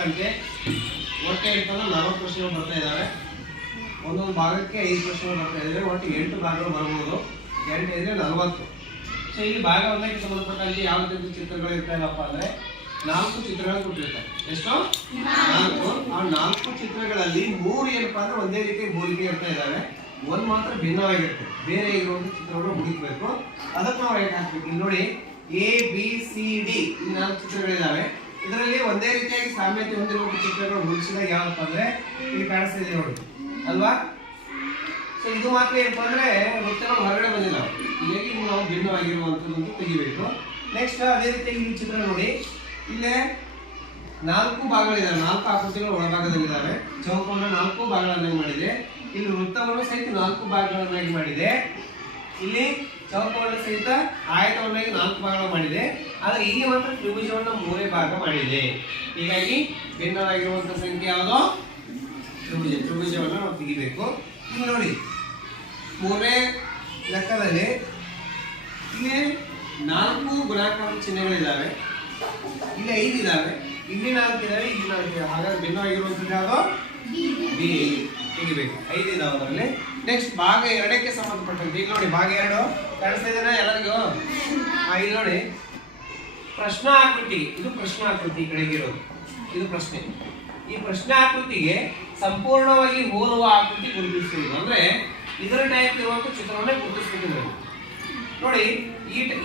ಸಂಬಂಧಪಟ್ಟಂತೆ ಒಟ್ಟು ಹೇಳ್ತಂದ್ರೆ 4 ಪ್ರಶ್ನೆಗಳು ಬರ್ತಾ ಇದ್ದಾವೆ. ಒಂದೊಂದು ಭಾಗಕ್ಕೆ 5 ಪ್ರಶ್ನೆಗಳು ಬರ್ತಾ ಇದ್ದಾವೆ. ಒಟ್ಟು 8 ಭಾಗಗಳು ಬರ್ಬೋದು. 8 ಇದ್ರೆ 40. ಸೊ ಇಲ್ಲಿ ಭಾಗ 1ಕ್ಕೆ ಸಂಬಂಧಪಟ್ಟಂತೆ ಯಾವ ರೀತಿ ಚಿತ್ರಗಳು ಇರ್ತಾಯಿಲ್ಲಪ್ಪ ಅಂದ್ರೆ 4 ಚಿತ್ರಗಳು ಕೊಟ್ಟಿರ್ತಾರೆ. ಎಷ್ಟು? 4. ಆ 4 ಚಿತ್ರಗಳಲ್ಲಿ 3 ಏನಪ್ಪಾ ಅಂದ್ರೆ ಒಂದೇ ರೀತಿ ಹೋಲಿಕೆ ಇರ್ತಾ ಇದ್ದಾವೆ. ಒಂದು ಮಾತ್ರ ಭಿನ್ನವಾಗಿರುತ್ತೆ. ಬೇರೆ ಇರುವಂತ ಚಿತ್ರವನ್ನು ಹುಡುಕಬೇಕು. ಅದಕ್ಕೆ ನಾವು ಹೇಗೆ ಹಾಕ್ಬೇಕು? ಇಲ್ಲಿ ನೋಡಿ ABCD ಈ 4 ಚಿತ್ರಗಳಿದಾವೆ. ಇದರಲ್ಲಿ ಒಂದೇ ರೀತಿಯಾಗಿ ಸಾಮ್ಯತೆ ಹೊಂದಿರುವ ಚಿತ್ರಗಳು ಹೋಲಿಸಿದಾಗ ಯಾವಪ್ಪ ಅಂದ್ರೆ ಇಲ್ಲಿ ಕಾಣಿಸ್ತಿದೆ ನೋಡಿ ಅಲ್ವಾ? ಸೊ ಇದು ಮಾತ್ರ ಏನಪ್ಪಾ ಅಂದ್ರೆ ವೃತ್ತಗಳು ಹೊರಗಡೆ ಬಂದಿಲ್ಲ. ಹೀಗಾಗಿ ನಾವು ಭಿನ್ನವಾಗಿರುವಂತದ್ದು ತೆಗಿಬೇಕು. ನೆಕ್ಸ್ಟ್ ಅದೇ ರೀತಿಯಾಗಿ ಈ ಚಿತ್ರ ನೋಡಿ, ಇಲ್ಲೇ 4 ಭಾಗಗಳಿದಾವೆ. 4 ಆಕೃತಿಗಳು ಒಳಭಾಗದಲ್ಲಿದ್ದಾವೆ. ಚೌಕವನ್ನು 4 ಭಾಗಗಳನ್ನಾಗಿ ಮಾಡಿದೆ. ಇಲ್ಲಿ ವೃತ್ತವನ್ನು ಸಹಿತ 4 ಭಾಗಗಳನ್ನಾಗಿ ಮಾಡಿದೆ. ಇಲ್ಲಿ ಚೌಕವನ್ನು ಸಹಿತ ಆಯತವನ್ನಾಗಿ 4 ಭಾಗ ಮಾಡಿದೆ. ಆದರೆ ಇಲ್ಲಿ ಮಾತ್ರ ತ್ರಿಭುಜವನ್ನು 3 ಭಾಗ ಮಾಡಿದೆ. ಹೀಗಾಗಿ ಭಿನ್ನವಾಗಿರುವಂತಹ ಸಂಖ್ಯೆ ಯಾವುದು? ತ್ರಿಭುಜ. ತ್ರಿಭುಜವನ್ನು ನಾವು ತೆಗಿಬೇಕು. ಇಲ್ಲಿ ನೋಡಿ 3ನೇ ಲೆಕ್ಕದಲ್ಲಿ ಇಲ್ಲಿ 4 ಗುಣಾಕಾರ ಚಿಹ್ನೆಗಳಿದ್ದಾವೆ. ಇಲ್ಲಿ 5 ಇದಾವೆ. ಇಲ್ಲಿ 4 ಇದಾವೆ. ಇಲ್ಲಿ 4 ಇದಾವೆ. ಹಾಗಾದ್ರೆ ಭಿನ್ನವಾಗಿರುವಂಥದ್ದು ಯಾವುದು? ಬಿ ತೆಗಿಬೇಕು. 5 ಇದಾವೆ ಅದರಲ್ಲಿ. ನೆಕ್ಸ್ಟ್ ಭಾಗ 2ಕ್ಕೆ ಸಂಬಂಧಪಟ್ಟಂತೆ ಈಗ ನೋಡಿ ಭಾಗ 2 ಕಾಣಿಸ್ತಾ ಇದೆನಾ ಎಲ್ಲರಿಗೂ? ಇಲ್ಲಿ ನೋಡಿ ಪ್ರಶ್ನಾಕೃತಿ. ಇದು ಪ್ರಶ್ನಾಕೃತಿ ಕೆಳಗೆ ಇರೋದು. ಇದು ಪ್ರಶ್ನೆ. ಈ ಪ್ರಶ್ನಾಕೃತಿಗೆ ಸಂಪೂರ್ಣವಾಗಿ ಹೋಲುವ ಆಕೃತಿ ಗುರುತಿಸುವುದು ಅಂದ್ರೆ ಇದರ ಟೈಪ್ ಇರುವಂತ ಚಿತ್ರವನ್ನೇ ಗುರುತಿಸಬೇಕು. ನೋಡಿ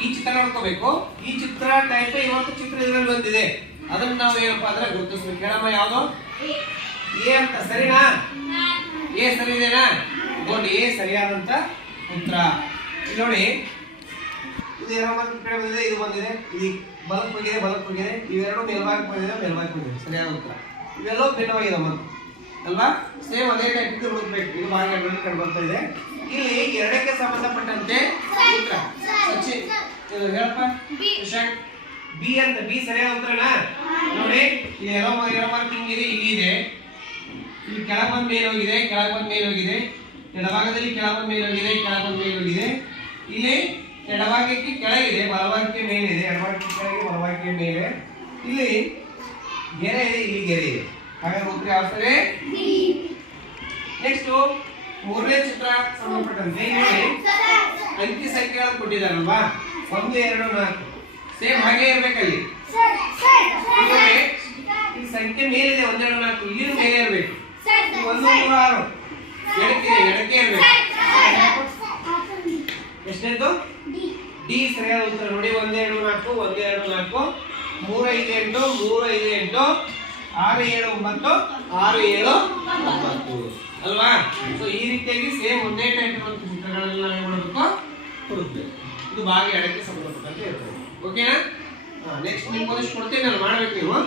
ಈ ಚಿತ್ರ ನೋಡ್ಕೋಬೇಕು. ಈ ಚಿತ್ರ ಟೈಪ್ ಇರುವಂತ ಚಿತ್ರ ಇದರಲ್ಲಿ ಬಂದಿದೆ. ಅದನ್ನ ನಾವು ಏನಪ್ಪಾ ಅಂದ್ರೆ ಗುರುತಿಸ್ಬೇಕು. ಹೇಳಮ್ಮ ಯಾವುದು? ಎ ಅಂತ. ಸರಿನಾ? ಎ ಸರಿ ಇದೆನಾ? ನೋಡಿ ಎ ಸರಿಯಾದಂತ ಉತ್ತರ. ಇಲ್ಲಿ ನೋಡಿ ಇದು ಏನೋ ಕಡೆ ಬಂದಿದೆ, ಇದು ಬಂದಿದೆ, ಇದು ಬಲಕ್ಕೆ ಹೋಗಿದೆ. ಇವೆರಡು ಮೇಲ್ಭಾಗಕ್ಕೆ ಬಂದಿದೆ. ಸರಿಯಾದ ಉತ್ತರ. ಇವೆಲ್ಲವೂ ಭಿನ್ನವಾಗಿದೆ ಮತ್ತು ಅಲ್ವಾ? ಸೇಮ್ ಅದೇ ಟೈಪ್ ಇದು ಹುಡುಕ್ಬೇಕು. ಇದು ಭಾಗ 2 ಕಂಡು ಬರ್ತಾ ಇದೆ. ಇಲ್ಲಿ 2ಕ್ಕೆ ಸಂಬಂಧಪಟ್ಟಂತೆ ಉತ್ತರ ಸಚಿನ್ ಹೇಳಪ್ಪ. ಬಿ ಅಂತ. ಬಿ ಸರಿಯಾದ ಉತ್ತರನಾ? ನೋಡಿ ಇಲ್ಲಿ ಎಲ್ಲೋ ಮಾರ್ಕಿಂಗ್ ಇದೆ. ಇಲ್ಲಿ ಇದೆ. ಇಲ್ಲಿ ಕೆಳಗೆ ಬಂದ ಮೇಲೆ ಹೋಗಿದೆ. ಎಡಭಾಗದಲ್ಲಿ ಕೆಳಗೆ ಬಂದ ಮೇಲೆ ಹೋಗಿದೆ. ಇಲ್ಲಿ ಎಡಭಾಗಕ್ಕೆ ಕೆಳಗಿದೆ, ಬಲಭಾಗಕ್ಕೆ ಮೇಲಿದೆ. ಎಡಭಾಗಕ್ಕೆ ಕೆಳಗೆ, ಬಲಭಾಗಕ್ಕೆ ಮೇಲೆ. ಇಲ್ಲಿ ಗೆರೆ ಇದೆ, ಇಲ್ಲಿ ಗೆರೆ ಇದೆ. ಹಾಗಾದ್ರೆ ಉತ್ತರ ಯಾವ ಸರಿ? ನೆಕ್ಸ್ಟ್ 3ನೇ ಚಿತ್ರ ಸಂಬಂಧಪಟ್ಟಂತೆ ಅಂಕಿ ಸಂಖ್ಯೆಗಳನ್ನು ಕೊಟ್ಟಿದ್ದಾರಲ್ವಾ? 1 2 4 ಸೇಮ್ ಹಾಗೆ ಇರ್ಬೇಕಲ್ಲಿ. ಈ ಸಂಖ್ಯೆ ಮೇಲಿದೆ 1 2 4. ಇಲ್ಲಿ ಮೇಲೆ ಇರಬೇಕು. 1 3 6 ಎಡಕ್ಕೆ ಇರಬೇಕು. ಎಷ್ಟೇದು? ಡಿ ಸರಿಯಾದ ಉತ್ತರ. ನೋಡಿ 1 2 4 3 5 8 3 5 8 6 7 9 6 7 9 ಅಲ್ವಾ? ಸೊ ಈ ರೀತಿಯಾಗಿ ಸೇಮ್ ಒಂದೇ ಟೈಪ್ ಇರುವಂತ ಚಿತ್ರಗಳನ್ನ ನಾವು ಮಾಡಬೇಕು, ಹುಡುಕ್ಬೇಕು. ಇದು ಭಾಗ 2ಕ್ಕೆ ಸಂಬಂಧಪಟ್ಟಂತೆ ಇರ್ತದೆ. ಓಕೆನಾ? ನೆಕ್ಸ್ಟ್ ನಿಮ್ಗೆ ಒಂದಿಷ್ಟು ಕೊಡ್ತೇನೆ, ನಾನು ಮಾಡ್ಬೇಕು ನೀವು.